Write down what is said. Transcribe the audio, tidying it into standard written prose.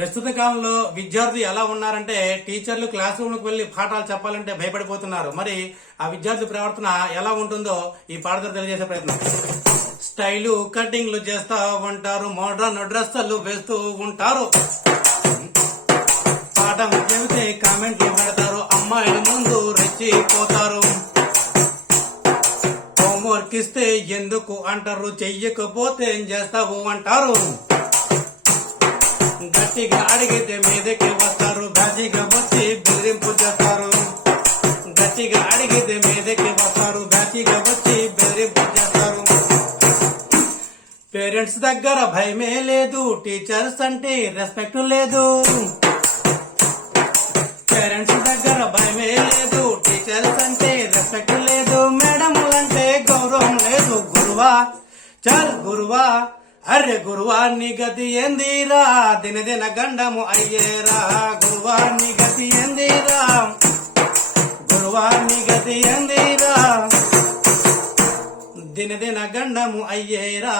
ప్రస్తుత కాలంలో విద్యార్థులు ఎలా ఉన్నారంటే టీచర్లు క్లాస్ రూమ్లకు వెళ్లి పాఠాలు చెప్పాలంటే భయపడిపోతున్నారు. మరి ఆ విద్యార్థి ప్రవర్తన ఎలా ఉంటుందో ఈ పాఠాలు తెలియజేసే ప్రయత్నం. స్టైలు కటింగ్లు చేస్తా ఉంటారు, మోడ్రన్ డ్రెస్సులు వేస్తూ ఉంటారు, పాఠం చెబితే కామెంట్లు పెడతారు, అమ్మాయిల ముందు రెచ్చిపోతారు, హోంవర్క్ ఇస్తే ఎందుకు అంటారు, చెయ్యకపోతే ఏం చేస్తావు అంటారు, గట్టిగా అడిగితే మీదకి వస్తారు, బ్యాచిగా వచ్చి బెదిరింపు చేస్తారు, గట్టిగా అడిగితే మీదకి వస్తారు, బ్యాచిగా వచ్చి బెదిరింపు చేస్తారు. పేరెంట్స్ దగ్గర భయమే లేదు, టీచర్స్ అంటే రెస్పెక్ట్ లేదు, పేరెంట్స్ దగ్గర భయమే లేదు, టీచర్స్ అంటే రెస్పెక్ట్ లేదు, మేడములంటే గౌరవం లేదు, గురువా చల్ గురువా అరే గురువాన్ని గతి ఏందిరా, దినదిన గండము అయ్యేరా, గురువాన్ని గతి ఏందిరా, గురువాన్ని గతి ఏందిరా, దినదిన గండము అయ్యేరా.